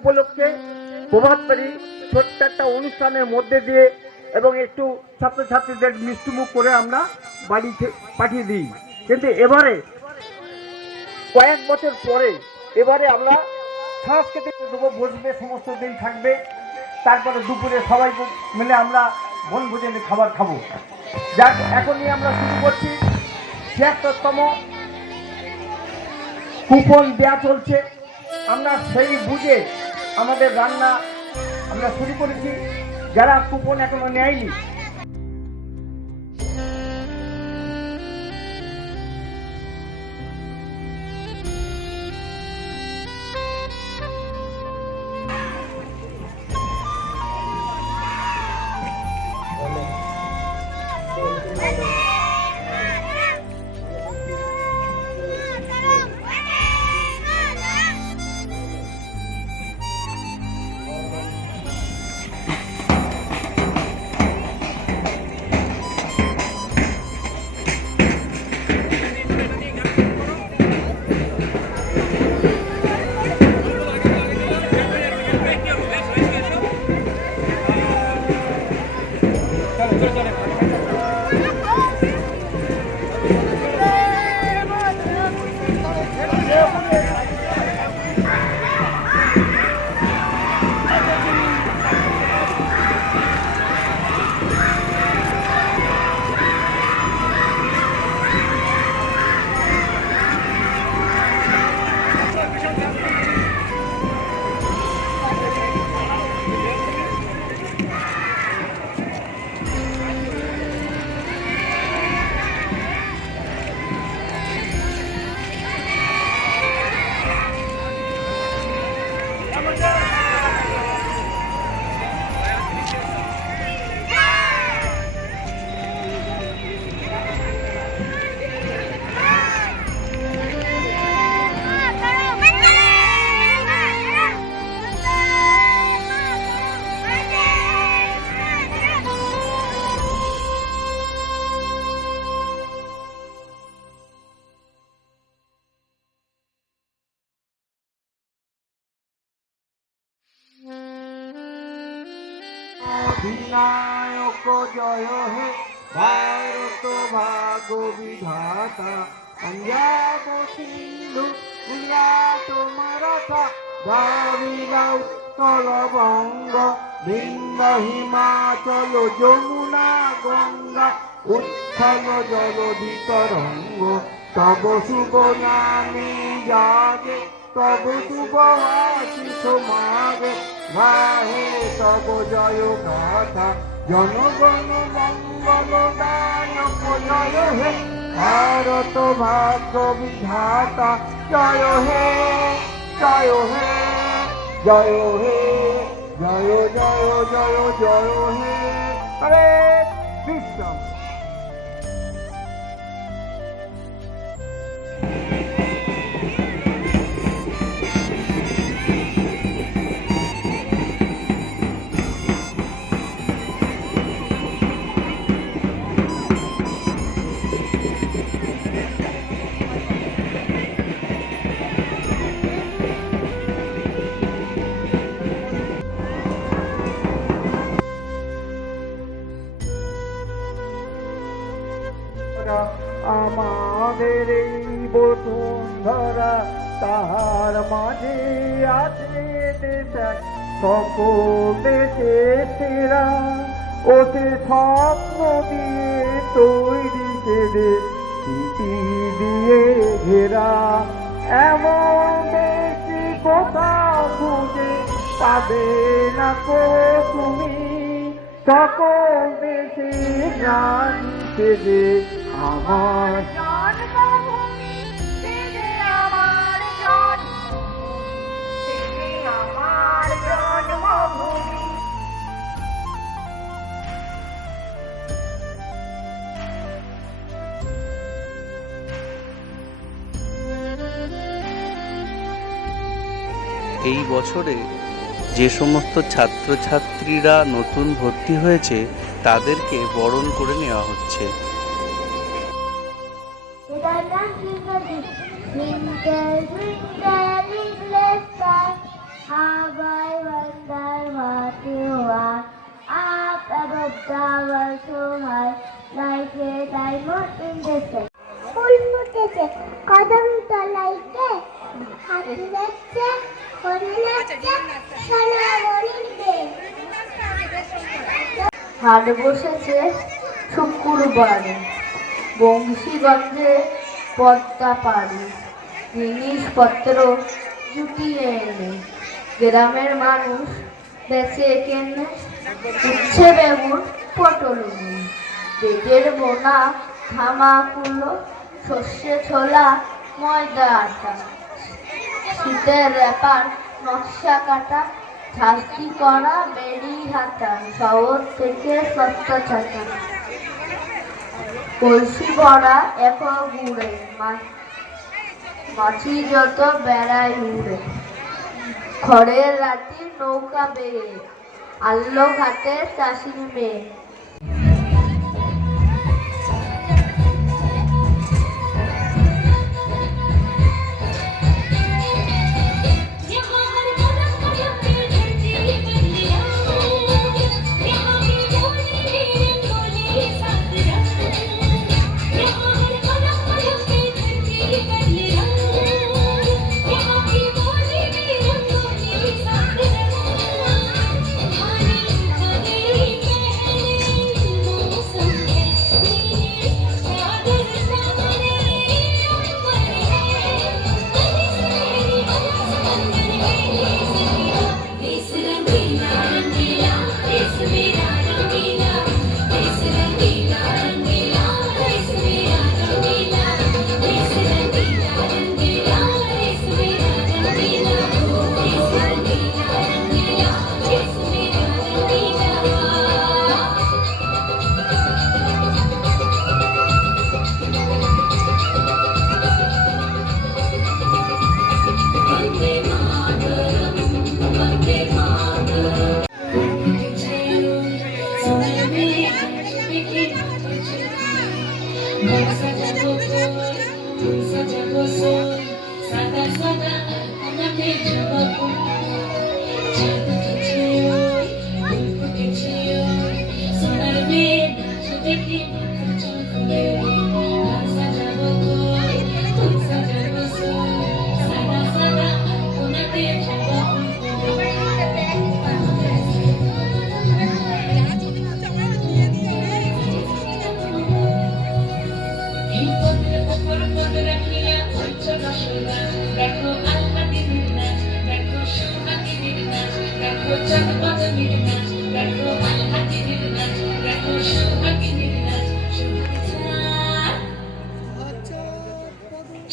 উপলক্ষে প্রভাতবাড়ি ছোট্ট একটা অনুষ্ঠানের মধ্যে দিয়ে এবং একটু ছাত্রছাত্রীদের মিষ্টিমুখ করে আমরা বাড়িতে পাঠিয়ে দিই। কিন্তু এবারে কয়েক বছর পরে এবারে আমরা সাংস্কৃতিক দেবো, বসবে, সমস্ত দিন থাকবে, তারপরে দুপুরে সবাই মিলে আমরা বনভোজনে খাবার খাবো। যাক, এখনই আমরা শুরু করছি। ৭৬তম কুপন দেওয়া চলছে। আমরা সেই বুঝে আমাদের রান্না আমরা শুরু করেছি। যারা কুপন এখনো নেয়নি, অধিনায়ক জয় হে ভারত ভাগ্য বিধাতা, পঞ্জাব সিন্ধু গুজরাট মারাঠা, দ্রাবিড় উৎকল বঙ্গ, বিন্ধ্য হিমাচল যমুনা গঙ্গা, উচ্ছল জলধি তরঙ্গ। তব শুভ নামে জাগে, তব শুভ আশিস মাগে, গাহে তব জয় গাথা। জনগণ মঙ্গল দায়ক জয় হে ভারত ভাগ্য বিধাতা, জয় হে জয় হে জয় হে জয় জয় জয় জয় হে। হরে কৃষ্ণ। আমাদের এই বসুন্ধরা, তাহার মাঝে আছে দেশ সকল দেশে সেরা, ওতে স্বপ্ন দিয়ে তৈরি সে দেশ, স্মৃতি দিয়ে ঘেরা। এমন দেশি কোথাও খুঁজে পাবে না কো তুমি, সকল দেশে জানি সে যে আমার জন্মভূমি, সে যে আমার জন্মভূমি, সে যে আমার জন্মভূমি। এই বছরে যে সমস্ত ছাত্রছাত্রীরা নতুন ভর্তি হয়েছে তাদেরকে বরণ করে নেওয়া হচ্ছে। How I wonder what you are. Up above the world so high, like a diamond in the sky. ফুল ফুটেছে কদম তলাইতে, হাতি যাচ্ছে কোনে নাচছে সোনামণির দেশ। হাট বসেছে শুক্রবারে, বংশীগঞ্জে পদ্মা পাড়ে, জিনিসপত্র জুটিয়ে এনে গ্রামের মানুষ বেঁচে কেনে, উচ্ছে বেগুন পটল নিয়ে বেদের বোনা ধামাকুলো, সর্ষে ছোলা ময়দা আটা, শীতের ব্যাপার নকশা কাটা, ঝাঁসি করা বেড়ি হাতা, শহর থেকে সস্তা ছাতা, কলসি ভরা এক গুড়ে, মাছি যত বেড়ায় উড়ে, খড়ের রাতি নৌকা বেয়ে, আল্লো ঘাটে চাষির মেয়ে।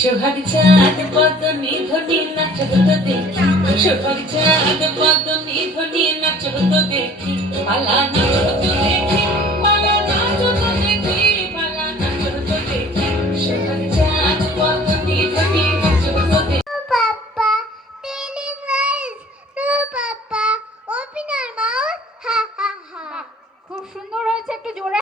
সোহাগ চাঁদ পদ্মনি ধ্বনি নাচ হতো দেখি, সোহাগ চাঁদ পদ্মনি ধ্বনি নাচ হতো দেখি, পালা নাচ হতো দেখি, পালা নাচ হতো দেখি, পালা নাচ হতো দেখি, সোহাগ চাঁদ পদ্মনি ধ্বনি নাচ হতো দেখি। Papa, telling lies. No, Papa, open your mouth. Ha ha ha. খুব সুন্দর হয়েছে, একটু জোরে।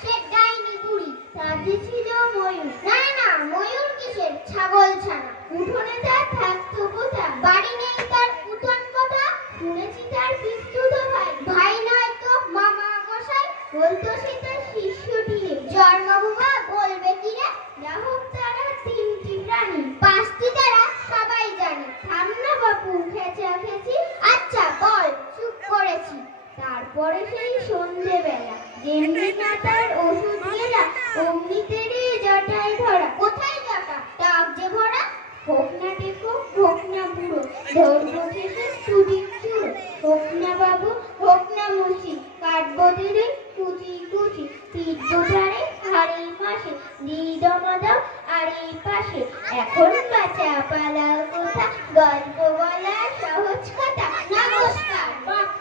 সে ডাইনি বুড়ি, তাতে ছিল ময়ূর। না না, ময়ূর কিসের, ছাগল ছানা। উঠোনে তার থাকতো কোথা, বাড়ি নেই তার উঠোন কথা। শুনেছি তার বিস্তুত ভাই, ভাই নয় তো মামা মশাই। বলতো সে তার শিষ্যটি, জন্মভূমা বলবে কি রে। রাহুক তারা তিনটি প্রাণী, পাঁচটি তারা সবাই জানে। থাম না বাপু খেচা খেচি, আচ্ছা বল, চুপ করেছি। তারপরে সেই সন্ধেবেলা, যেমনি না তার ওষুধ গেলা, অমনি তেরে জটায় ধরা। কোথায় জটা, টাক যে ভরা। হোক না টেকো, হোক না বুড়ো, ধরবো শেষে চুরি চুড়ো। হোক না বাবু, হোক না মুচি, কাটবো তেরে কুচি কুচি। পিটবো তারে হাড়ের মাসে, দিদমাদাও আর এই পাশে। এখন বাঁচা পালাও কোথা, গল্প বলা সহজ কথা। নমস্কার।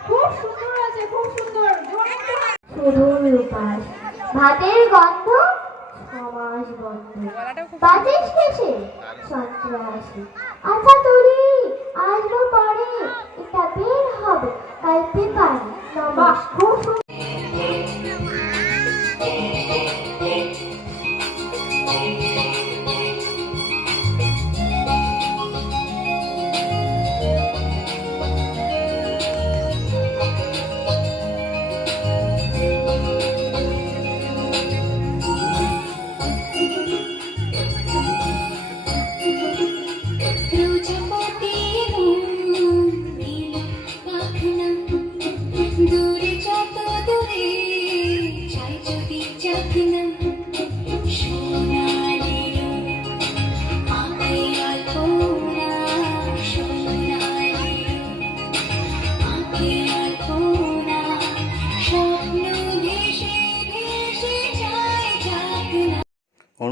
খুব সুন্দর আছে, খুব সুন্দর। শুধুর উপাস, ভাতের গন্ধ, সমাজ বন্ধ, বাজে শেষে সন্ত্রাসী। আচ্ছা তুলি আসবো পরে, এটা বের হবে কাল পেপারে। নমস্কার।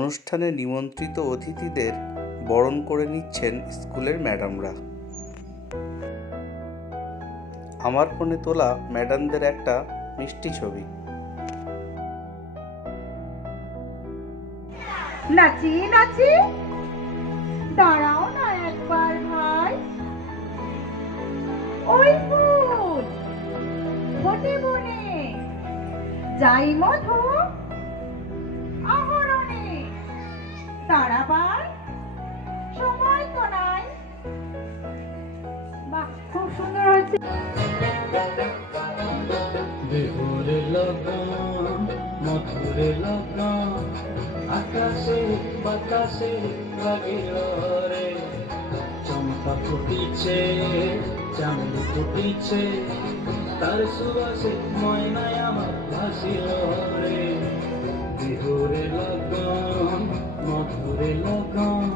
অনুষ্ঠানে নিমন্ত্রিত অতিথিদের বরণ করে নিচ্ছেন স্কুলের ম্যাডামরা। আমার ফোনে তোলা ম্যাডামদের একটা মিষ্টি ছবি। নাচি নাচি, দাঁড়াও না একবার ভাই। ওই ফুল ফোটে বনে, যাই মধু আহরণে, দাঁড়াবার সময় তো নাই। বাহ, খুব সুন্দর হয়েছে। বিহুরে লগন মধুরে লগন আকাশে বাতাসে লাগিল রে, চম্পা ফুটিছে চামেলি ফুটিছে, তার সুবাসে ময়নায় আমার ভাসিল রে। বিহুরে লগন মধুরে লগন।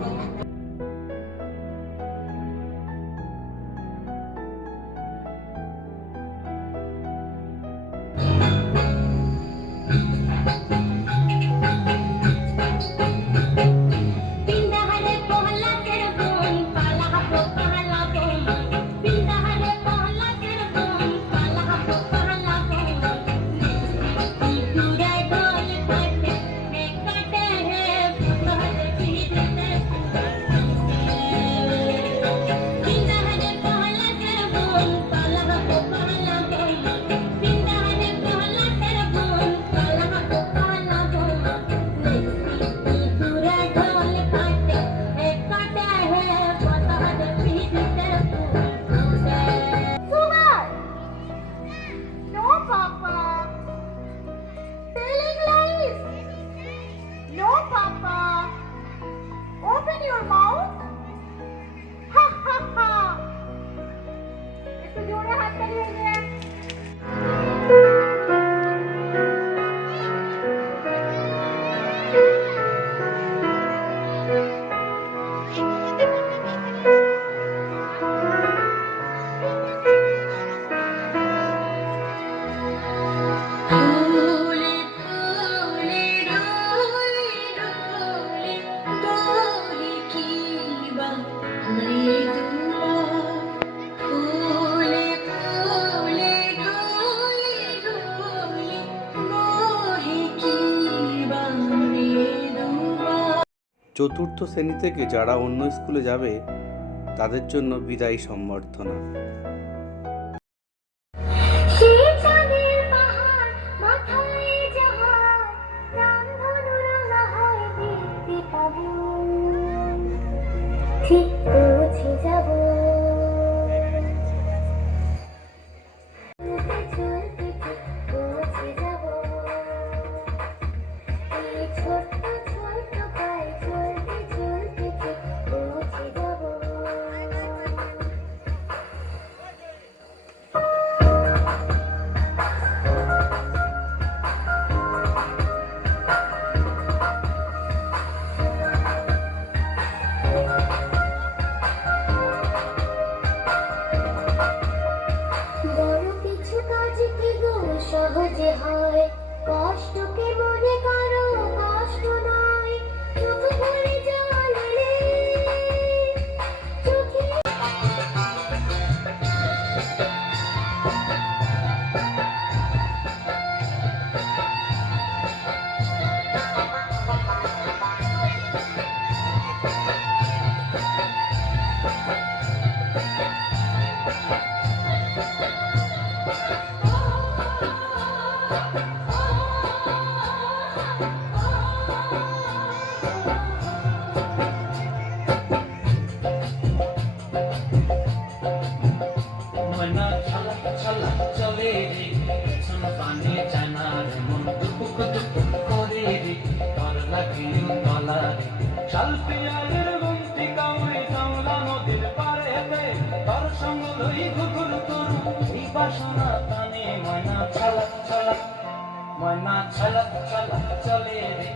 পিন্দাহারে পহলা কের বোন পালা হাবো পালা বোন, পিন্দাহারে পহলা কের বোন পালা হাবো পালা বোন, তুরাই দোল কাটে হে কাটে হে পহলে পিড়িতে, পিন্দাহারে পহলা কের বোন পালা হাবো পালা বোন, পিন্দাহারে পহলা কের বোন পালা হাবো পালা বোন, তুরাই দোল কাটে হে পহলে পিড়িতে। Sugar! No, Papa. Telling lies. No, Papa. Open your mouth. Ha ha ha. একটু জোরে হাততালি হয়ে যায়। ফুলে ফুলে রোলে রোলে দোলে কিবা মৃদুলা, ফুলে ফুলে রোলে রোলে মোহে কিবা মৃদুলা। চতুর্থ শ্রেণী থেকে যারা অন্য স্কুলে যাবে তাদের জন্য বিদায়ী সম্বর্ধনা। সেই চাঁদের পাহাড় মাথায় যাহার, রামধনু রাঙা হয় দেখতে পাবো, ঠিক পৌঁছে যাবো। চলতে চলতে ঠিক পৌঁছে যাবো, এই ছোট্ট ছোট্ট পায়ে চলতে চলতে ঠিক পৌঁছে যাবো। বড় কিছু কাজ কি গো সহজে হয়, কষ্টকে মনে করো কষ্ট নয়, চোখ ভরে জল এলে চোখে। ময়না ছালা ছালা চলে রে, শোন পানে জানা রে, মন দুপুক দুপুক করে রে, তোর লাগিল গলা রে। শাল পিয়ালের গুমতি কাউরি কামলা নদীর পাড়েতে, তোর সঙ্গ লই ঘুঘুর করু এই বাসনা টানে। ময়না ছালা ছালা ময়না ছালা ছালা চলে রে।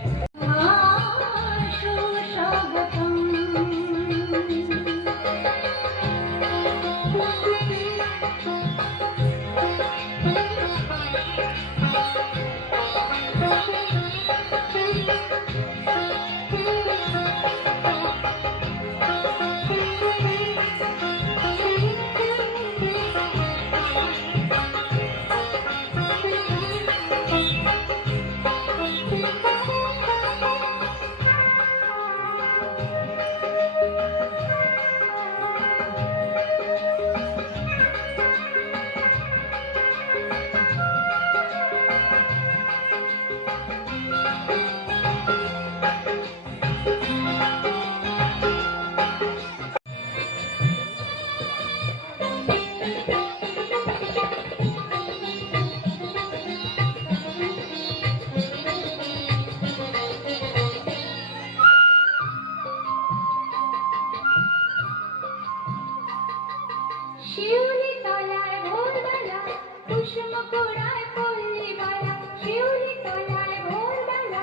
শিউলি তলায় ভোরবেলা কুসুম কুড়ায় পল্লী বালা শিউলি তলায় ভোরবেলা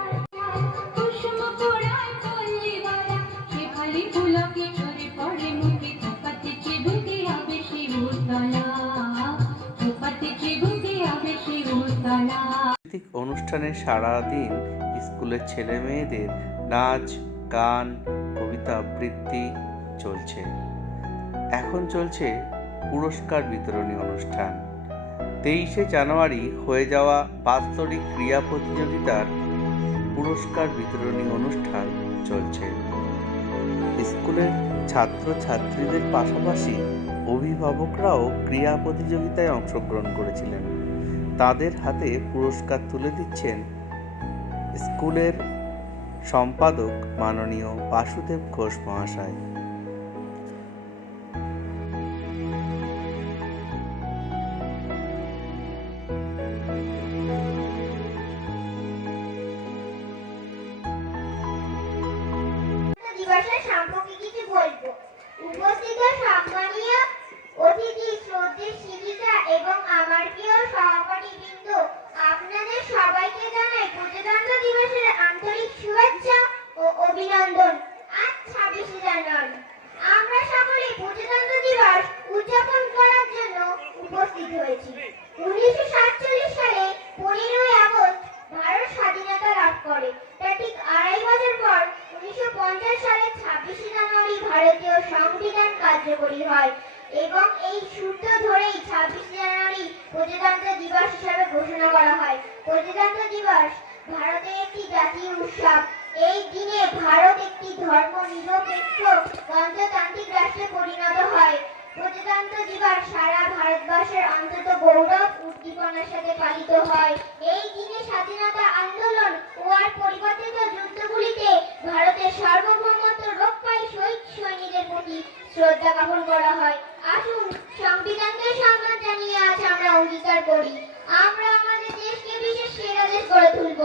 কুসুম কুড়ায় পল্লী বালা শেফালি ফুলকে ঝরে পড়ে মুখে থোপাতে চিবুকে হবে শিউতলা থোপাতে চিবুকে হবে শিউতলা। সাংস্কৃতিক অনুষ্ঠানে সারাদিন স্কুলের ছেলে মেয়েদের নাচ গান কবিতা আবৃত্তি চলছে। এখন চলছে পুরস্কার বিতরণী অনুষ্ঠান। 23শে জানুয়ারি হয়ে যাওয়া বাৎসরিক ক্রীড়া প্রতিযোগিতার পুরস্কার বিতরণী অনুষ্ঠান চলছে। স্কুলের ছাত্রছাত্রীদের পাশাপাশি অভিভাবকরাও ক্রীড়া প্রতিযোগিতায় অংশগ্রহণ করেছিলেন। তাদের হাতে পুরস্কার তুলে দিচ্ছেন স্কুলের সম্পাদক মাননীয় বাসুদেব ঘোষ মহাশয়। দিবসের সম্পর্কে কিছু বলবো। উপস্থিত সম্মানীয় অতিথি, শ্রদ্ধেয় শিক্ষিকা এবং আমার প্রিয় সহপাঠীবৃন্দ, আপনাদের সবাইকে জানাই প্রজাতন্ত্র দিবসের আন্তরিক শুভেচ্ছা ও অভিনন্দন। আজ 26শে জানুয়ারি। আমরা সকলে প্রজাতন্ত্র দিবস উদযাপন করার জন্য উপস্থিত হয়েছি। 1947 সালে 15ই আগস্ট ভারত স্বাধীনতা লাভ করে। তার ঠিক 2.5 বছর পর 1950 সালের 26শে জানুয়ারি ভারতীয় সংবিধান কার্যকরী হয় এবং এই সূত্র ধরেই 26শে জানুয়ারি প্রজাতন্ত্র দিবস হিসাবে ঘোষণা করা হয়। প্রজাতন্ত্র দিবস ভারতের একটি জাতীয় উৎসব। এই দিনে ভারত একটি ধর্মনিরপেক্ষ গণতান্ত্রিক রাষ্ট্রে পরিণত হয়। প্রজাতন্ত্র দিবস সারা ভারতবর্ষের অন্তত গৌরব উদ্দীপনার সাথে পালিত হয়। এই দিনে স্বাধীনতা আন্দোলন ও আর পরিবর্তিত যুদ্ধগুলিতে ভারতের সার্বভৌমত্ব রক্ষায় শহীদ সৈনিকদের প্রতি শ্রদ্ধা জ্ঞাপন করা হয়। আসুন সংবিধানকে সম্মান জানিয়ে আজ আমরা অঙ্গীকার করি আমরা আমাদের দেশকে বিশ্বের সেরা দেশ গড়ে তুলব।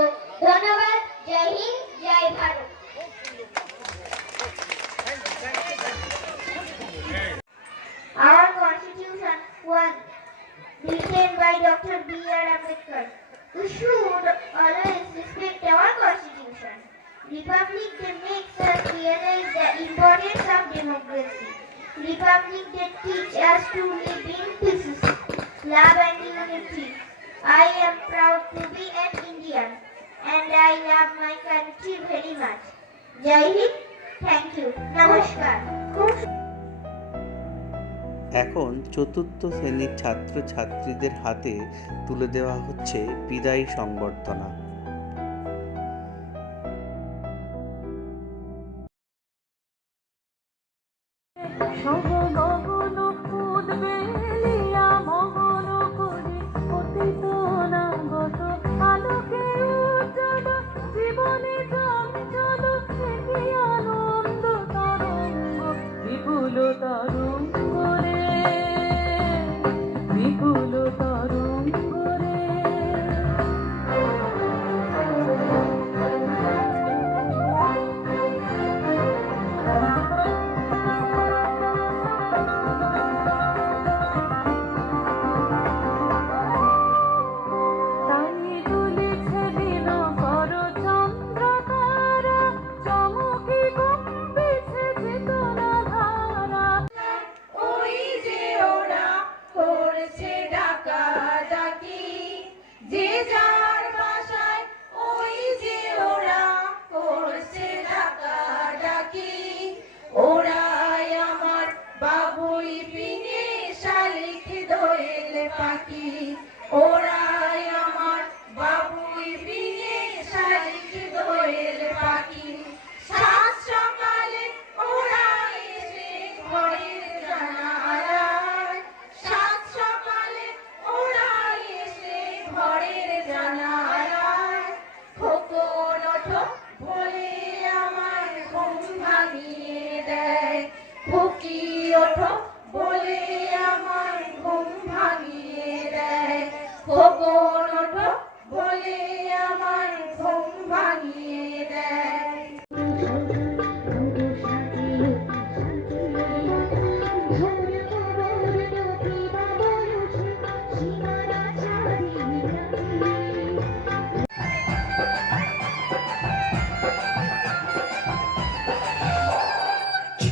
ধন্যবাদ। জয় হিন্দ, জয় Bharat. Our constitution was written by Dr. B.R. Ambedkar. We should always respect our constitution. Republic that makes us realize the importance of democracy. Republic that teach us to live in peace, love and unity. I am proud to be an Indian and I love my country very much. Jai Hind, thank you. Namaskar. এখন চতুর্থ শ্রেণীর ছাত্রছাত্রীদের হাতে তুলে দেওয়া হচ্ছে বিদায়ী সংবর্ধনা। বলে আমার ঘুম ভাঙিয়ে দেয়।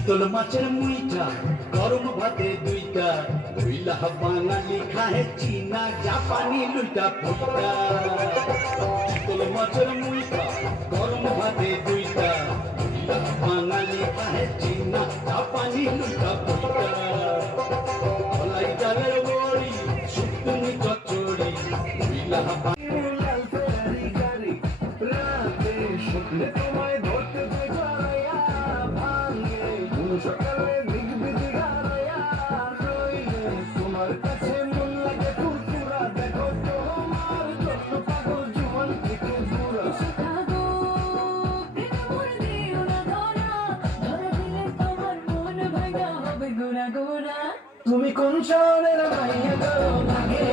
চিতল মাছের মুইটা গরম ভাতে দুইটা দুইলা বাঙালি খাহে চীনা জাপানি লুইটা পুইটা চিতল মাছের মুইটা গরম ভাতে দুইটা দুইলা বাঙালি খাহে চীনা জাপানি লুইটা পুইটা কলাই ডালের বড়ি শুকনি চচ্চড়ি দুইলা লাল ফেরারি গাড়ি রাতে শুকলে তোমায় ধরতে যাইয়া ভাঙে সকালে দিক বিধি গাড়াইয়া রইলে তোমার কাছে মন লাগে ফুরফুরা দেখো তোমার যত পাগল জীবন থেকে পুরা শিখাগো প্রেমে মোর দিও না ধরা ধরা দিলে তোমার মন ভাঙা হবে গোড়া গোড়া তুমি কোন শহরের মাইয়া গো লাগে